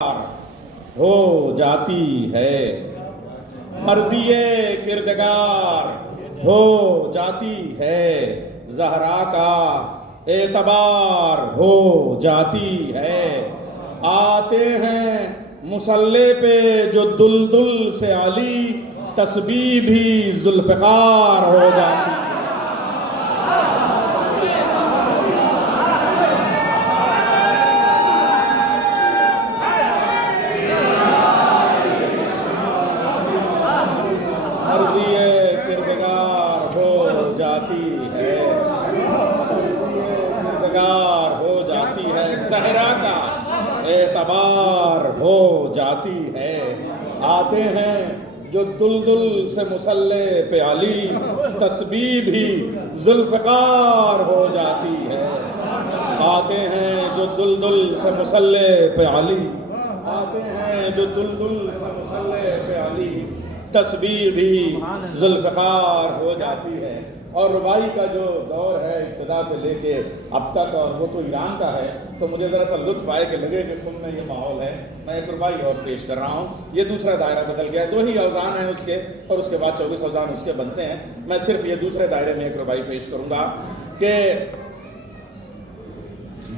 हो जाती है, मर्ज़िए किरदगार हो जाती है, ज़हरा का एतबार हो जाती है। आते हैं मुसल्ले पे जो दुल्दुल से आली, तस्बीह भी जुल्फ़िकार हो जाती है। ज़हरा का एतबार हो जाती है। आते हैं जो दुल्दुल से मुसल्ले पे आली, तस्बीह भी जुल्फ़िकार हो जाती है। आते हैं जो दुल्दुल से मुसल्ले पे आली, आते हैं जो दुल्दुल से मुसल्ले पे आली, तस्बीह भी जुल्फ़िकार हो जाती है। और रुबाई का जो दौर है इब्तिदा से लेके अब तक, और वो तो ईरान का है, तो मुझे ज़रा सा लुत्फ़ आए कि लगे कि कुम में ये माहौल है। मैं एक रुबाई और पेश कर रहा हूँ। ये दूसरा दायरा बदल गया, 2 ही अवज़ान हैं उसके, और उसके बाद 24 अवज़ान उसके बनते हैं। मैं सिर्फ ये दूसरे दायरे में एक रुबाई पेश करूँगा कि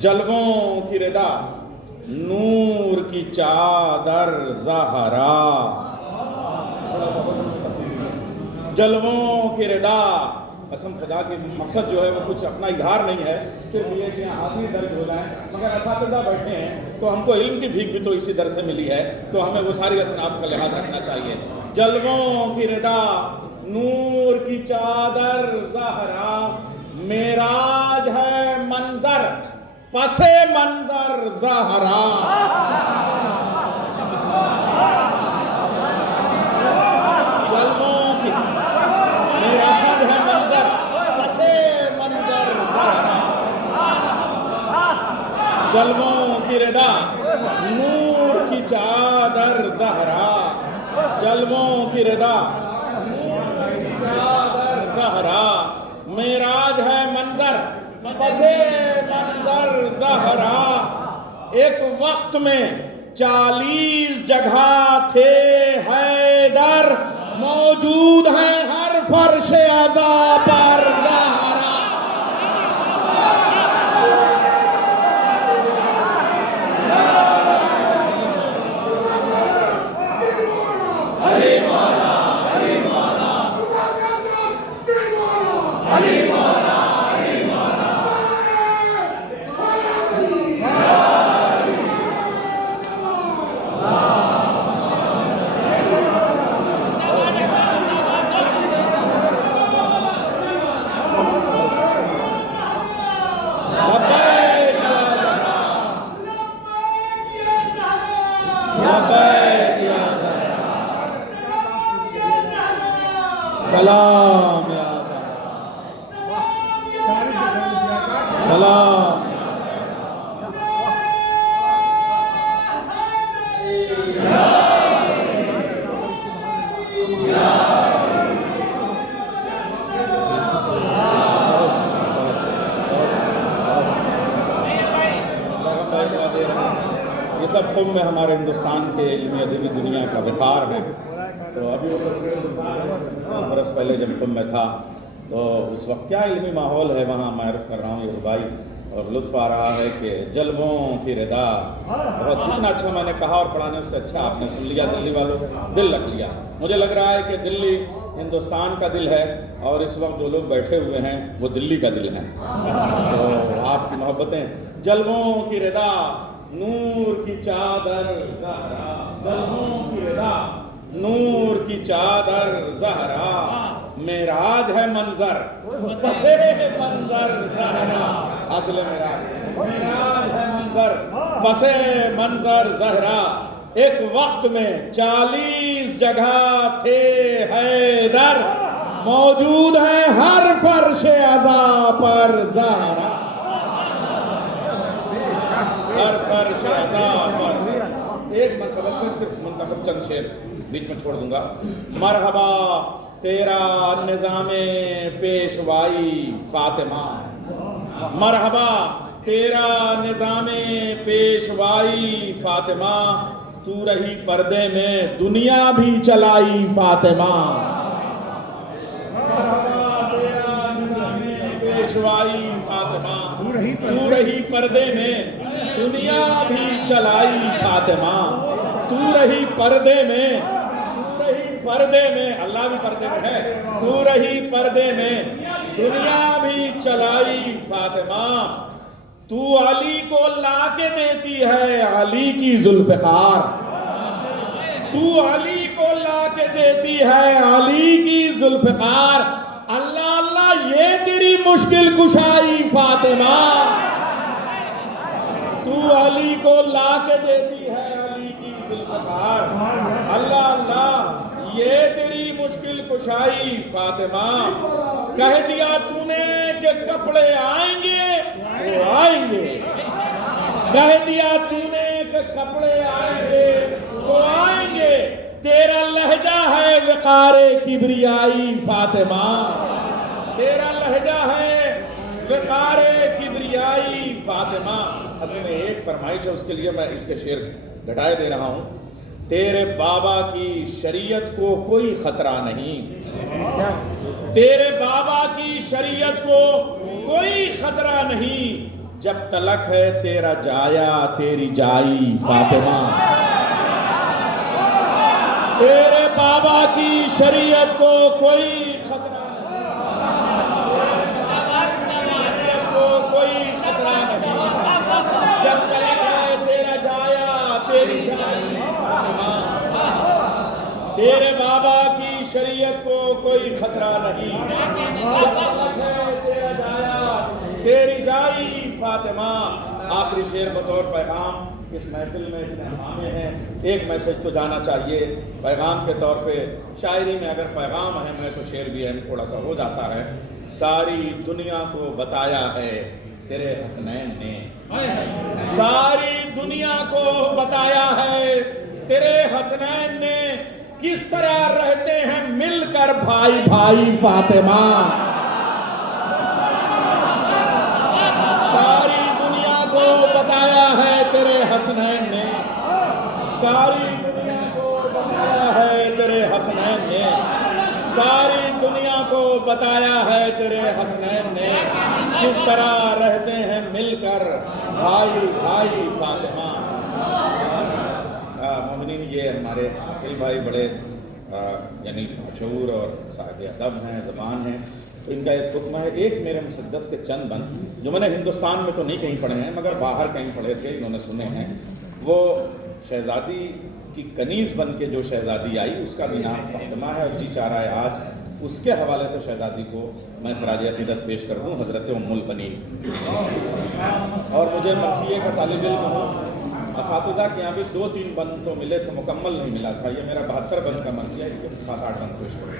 जलवों की रिदा नूर की चादर ज़हरा, जलवों की रिदा, कसम खुदा के मकसद जो है वो कुछ अपना इजहार नहीं है, सिर्फ ये कि हाथी दर्ज हो जाए, मगर असातिज़ा बैठे हैं तो हमको इल्म की भीख भी तो इसी दर से मिली है, तो हमें वो सारी असनाफ का लिहाज रखना चाहिए। जलवों की रिदा नूर की चादर ज़हरा, मेराज है मंजर पसे मंजर ज़हरा। जलवों की मेराज है मंजर पसे मंजर ज़हरा, जलवों की रिदा नूर की चादर ज़हरा, जलवों की रिदा नूर की चादर ज़हरा, मेराज है मंजर पसे मंजर ज़हरा। एक वक्त में 40 जगह थे हैदर, मौजूद हैं हर फर्श अज़ा पर ज़हरा। अरे मौला, अरे मौला, अरे मौला, अरे मौला, सलाम या सलाम। ये सब कुम में हमारे हिंदुस्तान के इल्मी अदबी दुनिया का विकार है। तो अभी बरस पहले जब कुम में था तो उस वक्त क्या इल्मी माहौल है वहाँ, मैं अर्ज़ कर रहा हूँ ये रुबाई, और लुत्फ़ आ रहा है कि जलवों की रिदा, बहुत कितना अच्छा मैंने कहा और पढ़ाने उससे अच्छा आपने सुन लिया। दिल्ली वालों दिल रख लिया। मुझे लग रहा है कि दिल्ली हिंदुस्तान का दिल है और इस वक्त जो लोग बैठे हुए हैं वो दिल्ली का दिल है। तो आपकी मोहब्बतें। जलवों की रिदा नूर की चादर ज़हरा, जलवों की रिदा नूर की चादर ज़हरा, मेराज है मंजर पसे मंजर ज़हरा। हासिल मेराज, मेराज है मंजर पसे मंजर ज़हरा। एक वक्त में 40 जगह थे हैदर, मौजूद है हर फर्श अज़ा पर ज़हरा, हर फर्श अज़ा पर। एक मरतबा सिर्फ मुंतखब चंद शेर बीच में छोड़ दूंगा। मरहबा तेरा निज़ामे पेशवाई फातिमा, मरहबा तेरा निज़ामे पेशवाई फातिमा, तू रही पर्दे में दुनिया भी चलाई फातिमा। तेरा निज़ामे पेशवाई फातिमा, तू रही पर्दे में दुनिया भी चलाई फातिमा। तू रही पर्दे में, तू रही पर्दे में, अल्लाह भी पर्दे में है, तू रही पर्दे में दुनिया भी चलाई फातिमा। तू अली को लाके देती है अली की जुल्फ़िकार, तू अली को लाके देती है अली की जुल्फ़िकार। अल्लाह अल्लाह ये तेरी मुश्किल कुशाई फातिमा, तू अली को लाके देती है अली की जुल्फ़िकार। अल्लाह अल्लाह ये तेरी मुश्किल कुशाई फातिमा। कह दिया तूने कि कपड़े आएंगे वो आएंगे, कह दिया तूने कि कपड़े आएंगे तो आएंगे। तेरा लहजा है वक़ारे किब्रियाई फातिमा, तेरा लहजा है वक़ारे किब्रियाई फातिमा। असल में एक फरमाइश है, उसके लिए मैं इसके शेर घटाए दे रहा हूँ। तेरे बाबा की शरीयत को कोई खतरा नहीं, तेरे बाबा की शरीयत को कोई खतरा नहीं। जब तलक है तेरा जाया तेरी जाई फातिमा, तेरे बाबा की शरीयत को कोई खतरा को कोई खतरा नहीं। जब तलक है तेरा जाया तेरी जाई फातिमा, तेरे बाबा की शरीयत को कोई खतरा नहीं। तेरा जाया तेरी जाई फातिमा। आखिरी शेर बतौर पैगाम इस महफिल में इतने हंगामे हैं, एक मैसेज तो जाना चाहिए पैगाम के तौर पे। शायरी में अगर पैगाम है मैं तो शेर भी है थोड़ा सा हो जाता है। सारी दुनिया को बताया है तेरे हसनैन ने, सारी दुनिया को बताया है तेरे हसनैन ने, किस तरह रहते हैं मिलकर भाई भाई फातिमा। सारी दुनिया को बताया है तेरे हसनैन ने, सारी दुनिया को बताया है तेरे हसनैन ने, सारी दुनिया को बताया है तेरे हसनैन ने, किस तरह रहते हैं मिलकर भाई भाई फातिमा। मोमिनीन, ये हमारे अखिल भाई बड़े यानी मशहूर और साहिब अदब हैं, ज़बान हैं, तो इनका एक हुक्म है। एक मेरे मुसद्दस के चंद बंद जो मैंने हिंदुस्तान में तो नहीं कहीं पढ़े हैं मगर बाहर कहीं पढ़े थे, इन्होंने सुने हैं। वो शहज़ादी की कनीज़ बन के जो शहज़ादी आई उसका भी नाम फातिमा है, और जी चाह रहा है आज उसके हवाले से शहज़ादी को मैं खराज अक़ीदत पेश कर दूँ, हज़रत उम्मुल बनीन। और मुझे मरसिए का तालिब इल्म हूँ, असातिज़ा के यहाँ भी 2-3 बंद तो मिले थे, मुकम्मल नहीं मिला था। ये मेरा 72 बंद का मरसिया, इसके 7-8 बंद पेश करूँ।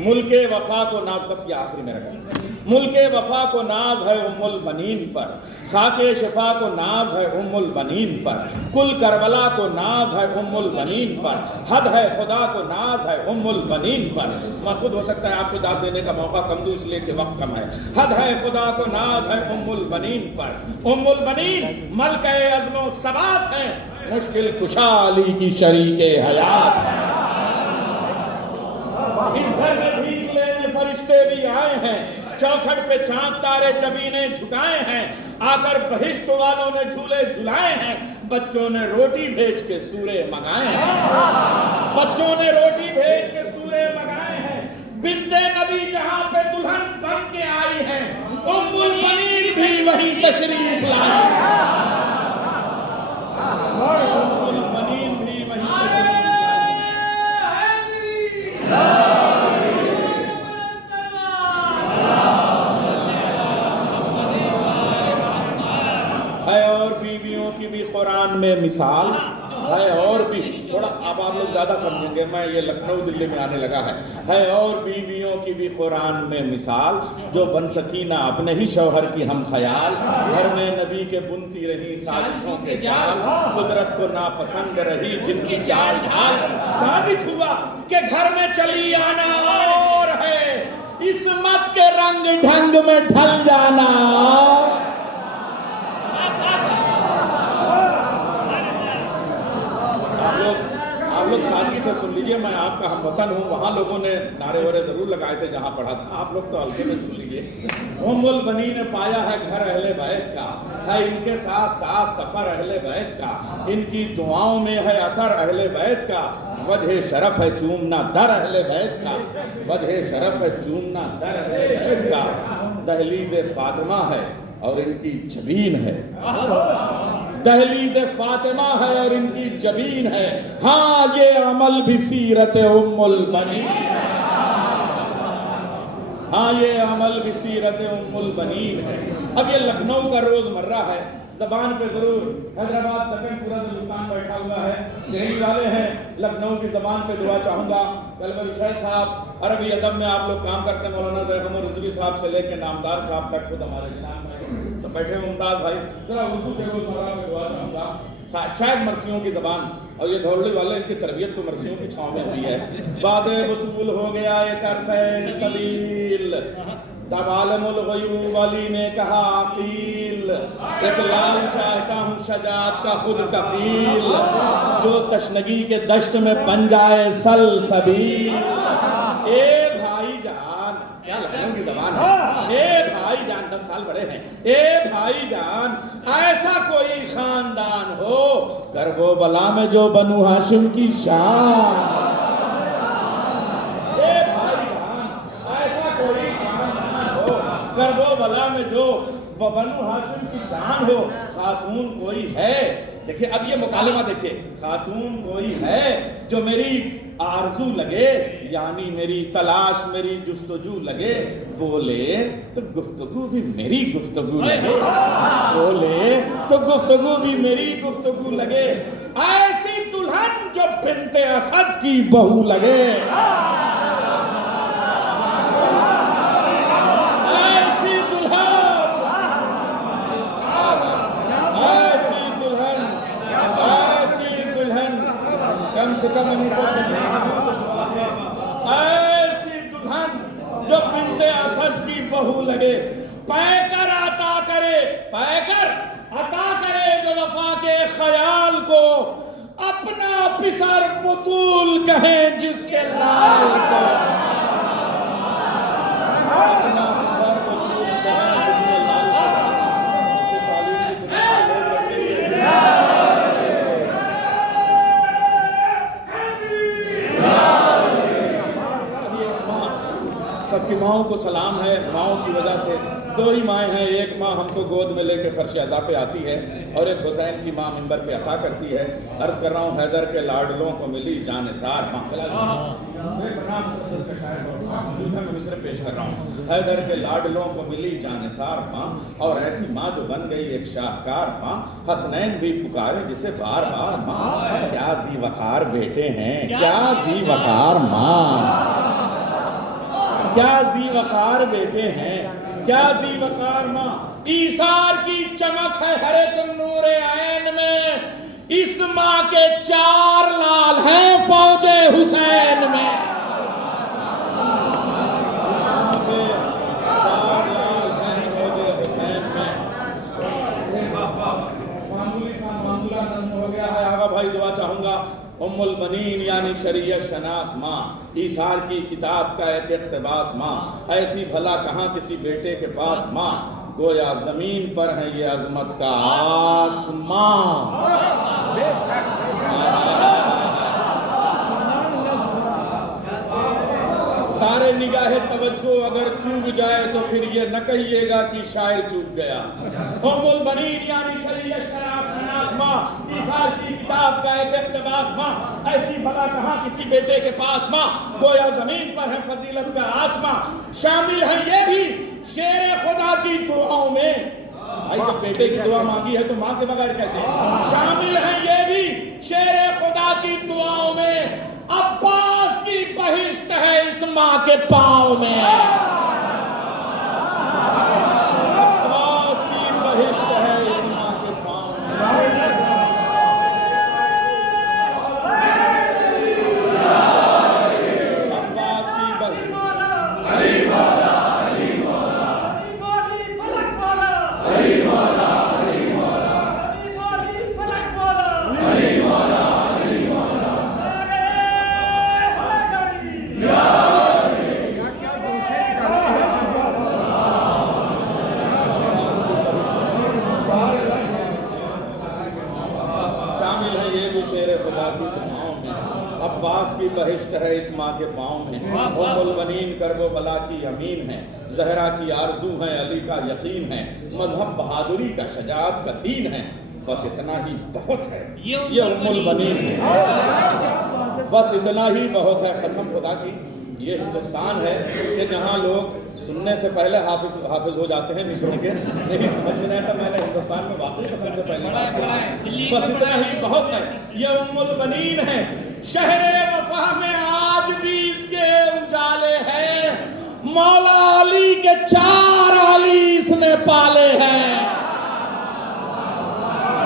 मुल्के वफा को नाज, बस ये आखिरी मेरा कहना, मुल्के वफा को नाज है उम्मुल बनीन पर, खाके शिफा को नाज है उम्मुल बनीन पर, कुल करबला को नाज है उम्मुल बनीन पर, हद है खुदा को नाज है उम्मुल बनीन पर। मैं खुद हो सकता है आपको दाद देने का मौका कम दूं इसलिए कि वक्त कम है। हद है खुदा को नाज है उम्मुल बनीन पर, उम्मुल बनीन मलके अज़्म व सबात है, मुश्किल कुशा अली की शरीके हयात है। इस घर में भीख लेने फरिश्ते भी आए हैं, चौखट पे चांद तारे जमीने झुकाए हैं, आकर बहिश्त वालों ने झूले झुलाए हैं, बच्चों ने रोटी भेज के सूरे मंगाए हैं, बच्चों ने रोटी भेज के सूरे मंगाए हैं। बिन्ते नबी जहां पे दुल्हन बन के आई हैं, उम्मुल बनीन भी वहीं तशरीफ लाई है, उम्मुल बनीन भी वहीं तशरीफ लाई। है और बीवियों की भी कुरान में मिसाल है, और भी थोड़ा अब आप लोग ज़्यादा समझेंगे, मैं ये लखनऊ दिल्ली में आने लगा है और बीवियों की भी कुरान में मिसाल, जो बन सकी ना अपने ही शौहर की हम ख्याल, घर में नबी के बुनती रही साजिशों के जाल, कुदरत को नापसंद रही जिनकी चाल ढाल। साबित हुआ कि घर में चली आना और है, इस्मत के रंग ढंग में ढल जाना। आप लोग सादगी से सुन लीजिए, मैं आपका हमवतन हूँ। वहाँ लोगों ने नारे वारे जरूर लगाए थे जहाँ पढ़ा था, आप लोग तो हल्के में सुन लीजिए। उम्मुल बनी ने पाया है घर अहले बैत का, है इनके साथ साथ सफर अहले बैत का, इनकी दुआओं में है असर अहले बैत का, वजह शरफ है चूमना दर अहले बैत का, वजह शरफ है चूमना दर अहले बैत का, दहलीज फातिमा है और इनकी जबीन है, दहलीज फातिमा है और इनकी जबीन है। हाँ ये अमल भी सीरत उम्मुल बनीन, हाँ ये अमल भी सीरत उम्मुल बनीन है। अब ये लखनऊ का रोजमर्रा है, जबान पे जरूर हैदराबाद दक्कन पूरा हिंदुस्तान बैठा हुआ है, दिल्ली वाले हैं, लखनऊ की जबान पे दुआ चाहूंगा। कलबल शैख साहब अरबी अदब में आप लोग काम करते हैं, मौलाना ज़ैद रिजवी साहब से लेकर नामदार साहब तक खुद हमारे जिलान में तो बैठे मुमताज भाई, जरा उर्दू के रोजमर्रा में दुआ चाहूंगा, शायद मरसियों की जबान, और ये धौड़ने वाले इनकी तरबियत तो मरसियों की छांव में हुई है। बादे बतूल हो गया एक अरसे तवील, तब आलमुल गयूब वाली ने कहा अकील, एक लाल चाहता हूँ शजात का खुद कफील, जो तशनगी के दश्त में बन जाए सलसबील। ए भाईजान, क्या लखनऊ की जबान है, ए भाईजान 10 साल बड़े हैं, ए भाईजान ऐसा कोई खानदान हो करबो बला में जो बनु हाशिम की शान, ए भाईजान ऐसा कोई करबो बला में जो बनु हाशिम की शान हो, खातून कोई है। देखिए अब ये मुकालमा देखिए, खातून कोई है जो मेरी आरजू लगे, यानी मेरी तलाश मेरी जुस्तजू लगे, बोले तो गुफ्तगू भी मेरी गुफ्तगू लगे, बोले तो गुफ्तगू भी मेरी गुफ्तगू लगे, ऐसी दुल्हन जो बिन्ते असद की बहू लगे, ऐसी दुल्हन जो बिन्ते असद की बहू लगे, पैकर अता करे, पैकर अता करे जो वफा के ख्याल को, अपना पिसर पुतूल कहे जिसके लाल को, अपना पिसर पुतूल कहे जिसके लाल सबकी माओं को सलाम है। माओं की वजह से दो ही माएँ हैं, एक माँ हमको गोद में लेके फर्श अदा पे आती है और एक हुसैन की माँ मिंबर पे अता करती है। अर्ज कर रहा हूँ हैदर के लाडलों को मिली जानिसार माँ, मिसरे पेश कर रहा हूँ। हैदर के लाडलों को मिली जानिसार माँ, और ऐसी माँ जो बन गई एक शाहकार माँ, हसनैन भी पुकारे जिसे बार बार माँ। क्या जी वकार बेटे हैं, क्या जी वकार माँ, क्या जी वकार बेटे हैं, क्या जी वकार माँ। ईसार की चमक है हर एक नूरे ऐन में, इस माँ के 4 लाल हैं फौजे हुसैन में, 4 लाल हैं फौजे हुसैन में। मामूली सा मामला नज़्म हो गया है, आगा भाई दुआ चाहूंगा। उम्मुल बनीन यानी शरीयत शनास माँ, ईसार की किताब का एक इक़्तिबास माँ, ऐसी भला कहाँ किसी बेटे के पास माँ, गोया जमीन पर है ये अजमत का आसमां। तारे निगाहे तवज्जो अगर चूक जाए तो फिर ये न कहिएगा कि शायर चूक गया। उम्मुल बनीन यानी शरीयत शनास माँ, ईसार की किताब का एक इक़्तिबास माँ, ऐसी भला कहाँ किसी बेटे के पास माँ, गोया जमीन पर है फजीलत का आसमां। शामिल है ये भी शेर खुदा की दुआओं में, भाई जब बेटे की दुआ मांगी है तो माँ के बगैर कैसे। शामिल है ये भी शेर खुदा की दुआओं में, अब्बास की बहिश्त है इस माँ के पाँव में, अब्बास की बहिश्त है इस माँ के पाँव में। शेर खुदा की दुआओं में, अब्बास की बहिश्त है इस माँ के पाँव में, उम्मुल बनीन करबो बला की अमीन है, जहरा की आरजू है अली का यकीन है, मजहब बहादुरी का शजाअत का दीन है, बस इतना ही बहुत है ये उम्मुल बनीन है, बस इतना ही बहुत है। कसम खुदा की ये हिंदुस्तान है कि जहाँ लोग सुनने से पहले हाफिज हो जाते हैं मिस्र के, लेकिन समझ में नहीं आता मैंने हिंदुस्तान में वाकई कसम से पहले बस इतना ही बहुत है ये उम्मुल बनीन है। शहरे वफा में आज भी इसके उजाले हैं, मौला अली के 4 अली इसने पाले हैं,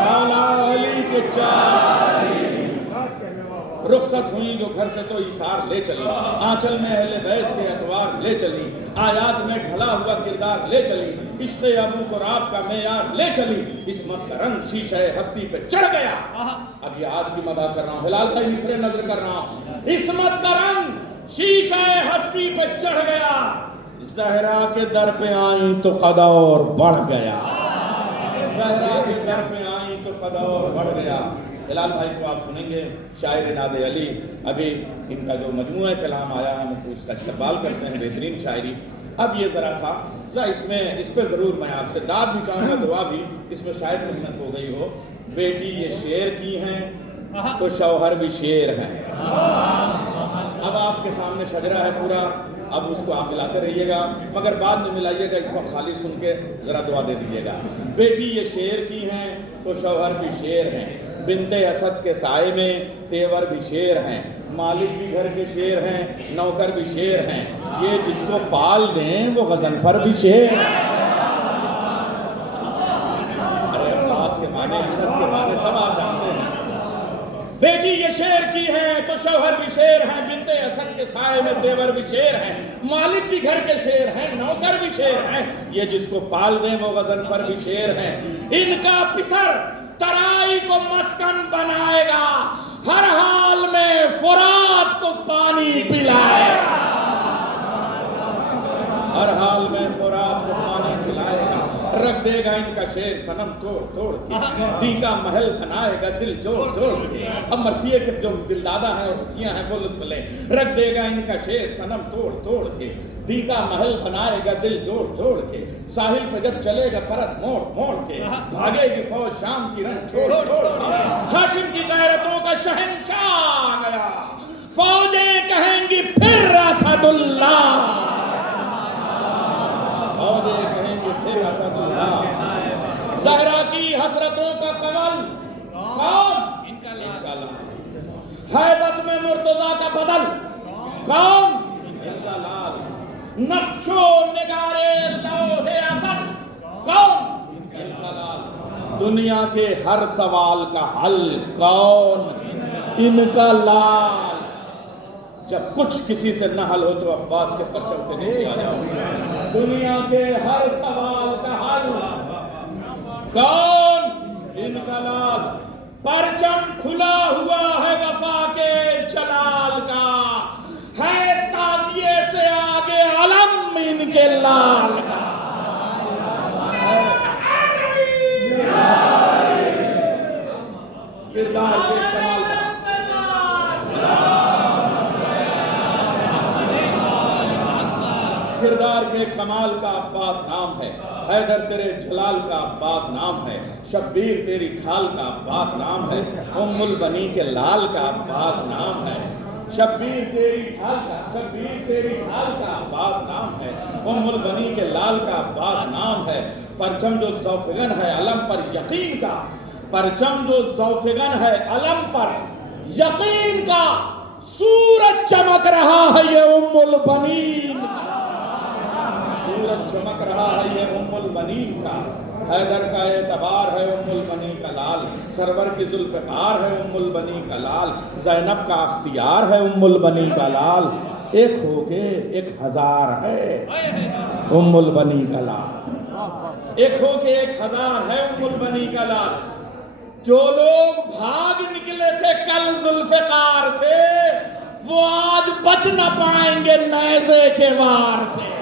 मौला अली के 4 रुखसत हुई जो घर से तो इशार ले चली, आंचल में अहले बैत के अतवार ले चली, आयात में ढला हुआ किरदार ले चली, इश्क़े अबू कुराब का मेयार ले चली, इस्मत का रंग शीशे हस्ती पे चढ़ गया। अब ये आज की मदद कर रहा हूँ, हिलाल भाई मिसरे नजर कर रहा हूँ, इस्मत का रंग शीशे हस्ती पे चढ़ गया, जहरा के दर पे आई तो कदर बढ़ गया, जहरा के दर पे आई तो कदर बढ़ गया। हिलाल भाई को आप सुनेंगे शायर नादे अली, अभी इनका जो मजमूआ कलाम आया है हम उसका इस्तेमाल करते हैं, बेहतरीन शायरी। अब ये ज़रा सा इसमें इस पर ज़रूर मैं आपसे दाद भी चाहूँगा, दुआ भी, इसमें शायद मेहनत हो गई हो। बेटी ये शेर की हैं तो शौहर भी शेर हैं। अब आपके सामने शजरा है पूरा, अब उसको आप मिलाते रहिएगा मगर बाद में मिलाइएगा, इस वक्त खाली सुन के ज़रा दुआ दे दीजिएगा। बेटी ये शेर की हैं तो शौहर भी शेर हैं, बिनते असद के साए में तेवर भी शेर हैं, मालिक भी घर के शेर हैं, नौकर भी शेर हैं, ये जिसको पाल दें वो गजनफर भी शेर हैं। अरे अब्बास के माने असद के माने सब आप जानते हैं। बेटी ये शेर की है तो शौहर भी शेर हैं, बिनते असद के साए में तेवर भी शेर हैं, मालिक भी घर के शेर हैं, नौकर भी शेर हैं, ये जिसको पाल दें वो गजनफर भी शेर हैं। इनका पिसर तराई को मस्कन बनाएगा, हर हाल में फुरात को पानी पिलाएगा, हर हाल में फुरात को पानी पिलाएगा, रख देगा इनका शेर सनम तोड़ तोड़ के, दी का महल बनाएगा दिल जोड़ जोड़ के। अब मरसिए के जो दिलदादा हैं और मरसियां हैं वो लुत्फ ले, रख देगा इनका शेर सनम तोड़ तोड़ के, दी का महल बनाएगा दिल जोड़ जोड़ के, साहिल पे जब चलेगा फरस मोड़ मोड़ के, भागेगी फौज शाम की रंग छोड़ छोड़ के, हाशिम की गैरतों का शहंशाह आ गया, फौजें कहेंगी फिर असदुल्लाह, फौजें कहेंगी फिर असदुल्लाह। ज़हरा की हसरतों का कमल कौन? इनका लाल। हैबत में मुर्तजा का बदल कौन? इनका लाल। नक्शो निगारे लौहे असर कौन? इनका लाल। दुनिया के हर सवाल का हल कौन? इनका लाल। जब कुछ किसी से न हल हो तो अब्बास के परचम के नीचे आ जाओ। दुनिया के हर सवाल का हल कौन? इनका लाल। परचम खुला हुआ है वफा के जलाल का, है ताजिए से आगे अलम इनके लाल का। किरदार के कमाल का, किरदार के कमाल का अब्बास नाम है, हैदर तेरे जलाल का अब्बास नाम है, शब्बीर तेरी ढाल का अब्बास नाम है, उम्मुल बनी के लाल का अब्बास नाम है, शब्बीर तेरी ढाल का, शब्बीर तेरी ढाल का अब्बास नाम है, उम्मुल बनी के लाल का अब्बास नाम है। परचम जो ज़ौफ़िगन है अलम पर यकीन का, परचम जो ज़ौफ़िगन है अलम पर यकीन का, सूरज चमक रहा है ये उम्मुल बनीन का, सूरज चमक रहा है ये उम्मुल बनीन का। हैदर का एतबार है उम्मुल बनी का लाल, सरवर की जुल्फ़िकार है उम्मुल बनी का लाल, ज़ैनब का अख्तियार है उम्मुल बनी का लाल, एक होके 1000 है उम्मुल बनी का लाल, एक होके 1000 है उम्मुल बनी का लाल। जो लोग भाग निकले थे कल जुल्फ़िकार से वो आज बच न पाएंगे नेज़े के वार से।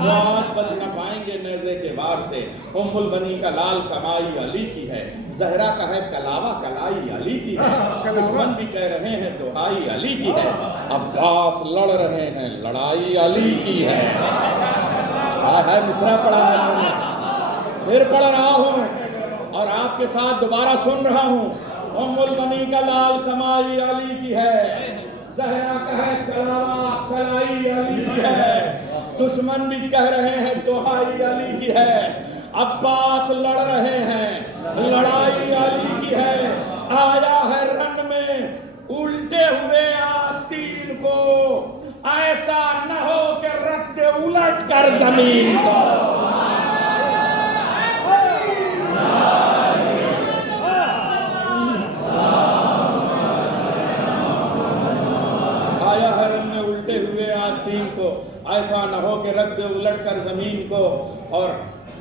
वो आँख बच न पाएंगे नेज़े के वार से। उम्मुल बनी का लाल कमाई अली की है, जहरा का है कलावा कलाई अली की है। दुश्मन भी कह रहे हैं दुहाई अली की है, अब्बास लड़ रहे हैं लड़ाई अली की है। है मिसरा पढ़ा है मैंने, फिर पढ़ रहा हूँ और आपके साथ दोबारा सुन रहा हूँ। उम्मुल बनी का लाल कमाई अली की है, जहरा का है कलावा कलाई अली की है। दुश्मन भी कह रहे हैं दुहाई अली की है, अब्बास लड़ रहे हैं लड़ाई अली की है। आया है रन में उल्टे हुए आस्तीन को, ऐसा न हो कि रख दे उलट कर जमीन को। आया है रन में उल्टे हुए आस्तीन को, ऐसा न हो कि रख दे उलट कर जमीन को। और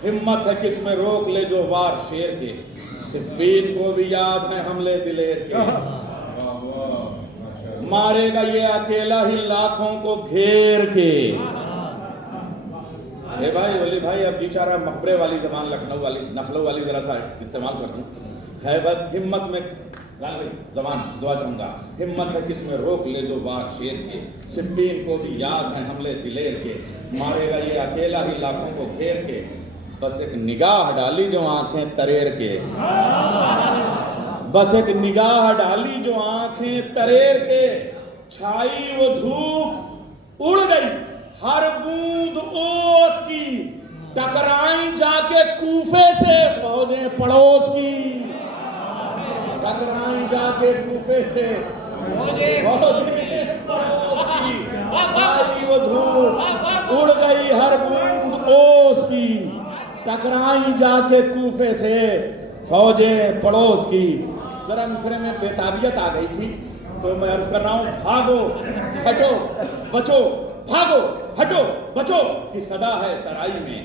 हिम्मत है किसमें रोक ले जो वार शेर के, सिफ़ीन को भी याद है हमले दिलेर के। मारेगा ये अकेला ही लाखों को घेर के। ए भाई वली भाई, अब बेचारा मकबरे वाली जबान लखनऊ वाली जरा सा इस्तेमाल कर दूं। हैबत हिम्मत में जबान दुआ चाहूंगा। हिम्मत है किसमें रोक ले जो वार शेर के, सिफ़ीन को भी याद है हमले दिलेर के। मारेगा ये अकेला ही लाखों को घेर के, बस एक निगाह डाली जो आंखें तरेर के। बस एक निगाह डाली जो आंखें तरेर के, छाई वो धूप उड़ गई हर बूंद ओस की। टकराई जाके कूफे से फौजें पड़ोस की, टकराई जाके कूफे से फौजें पड़ोस की। छाई वो धूप उड़ गई हर बूंद ओस की, टकराई जाके कूफे से फौजें पड़ोस की। जरा मिसरे में बेताबियत आ गई थी तो मैं अर्ज कर रहा हूं, भागो हटो बचो, भागो हटो बचो की सदा है तराई में।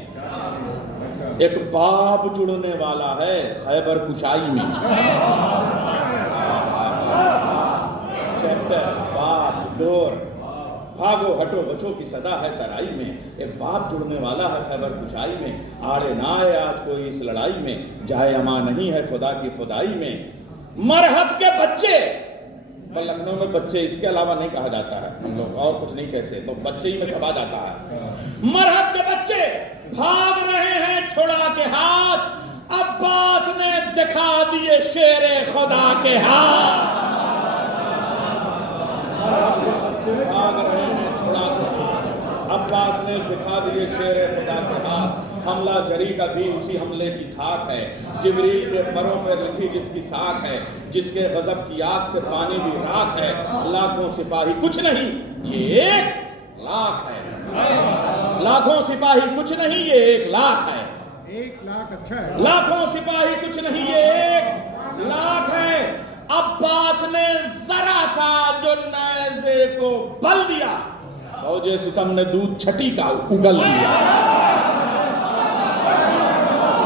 एक बाब जुड़ने वाला है खैबर कुशाई में। चैप्टर बाब डोर, भागो हटो बचो की सदा है तराई में। एक बाप जुड़ने वाला है खैबर कुशाई में। आड़े ना आए आज कोई इस लड़ाई में, जाए अमा नहीं है खुदा की खुदाई में। मरहब के बच्चे, लखनऊ में बच्चे इसके अलावा नहीं कहा जाता है, हम लोग और कुछ नहीं कहते तो बच्चे ही में सब आ जाता है। मरहब के बच्चे भाग रहे हैं छुड़ा के हाथ, अब्बास ने दिखा दिए शेरे खुदा के हाथ। भाग रहे हैं छुड़ा के, अब्बास ने दिखा दिए शेरे खुदा के हाथ। हमला जरी का भी उसी हमले की थाक है, जिब्रील के परों पर लिखी जिसकी साख है। जिसके गजब की आग से पानी भी राख है, लाखों सिपाही कुछ नहीं ये 1 लाख है। लाखों सिपाही कुछ नहीं ये 1 लाख है। 1 लाख अच्छा है। लाखों सिपाही कुछ नहीं ये 1 लाख है। अब्बास ने जरा सा जो नेज़े को बल दिया, फौजे सितम ने दूध छठी का उगल दिया।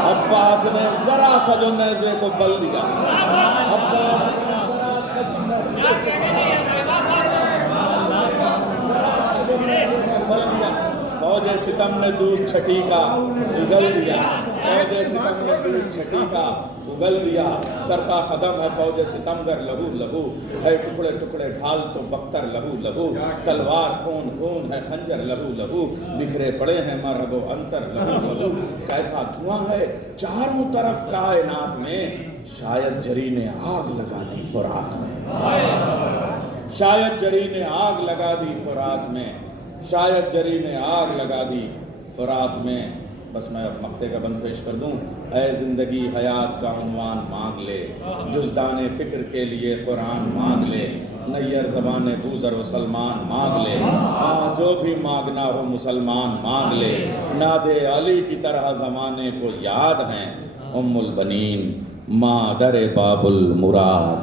अब्बास ने जरा सा जो नेज़े को बल दिया, अब्बास ने जरा सा जो बल दिया, फौजे सितम ने दूध छठी का उगल दिया। फौजे सितम ने दूध छठी का उगल दिया। सरता कदम है फौजे सितमगर लहू लहू, है टुकड़े टुकड़े ढाल तो बख्तर लहू लहू। तलवार खून खून है खंजर लहू लहू, बिखरे पड़े हैं मरहबो अंतर लहू लहू। कैसा धुआं है चारों तरफ कायनात में, शायद जरी ने आग लगा दी फुरात में। शायद जरी ने आग लगा दी फुरात में, शायद जरी ने आग लगा दी फुरात में। बस मैं अब मक्ते का बंद पेश कर दूं। ऐ जिंदगी हयात का उन्वान मांग ले, जुज़दाने फिक्र के लिए कुरान मांग ले। नैयर ज़बाने बूज़र व सलमान मांग ले, हाँ जो भी मांगना हो मुसलमान मांग ले। नादे अली की तरह ज़माने को याद हैं, उम्मुल बनीन मादर बाबुल मुराद।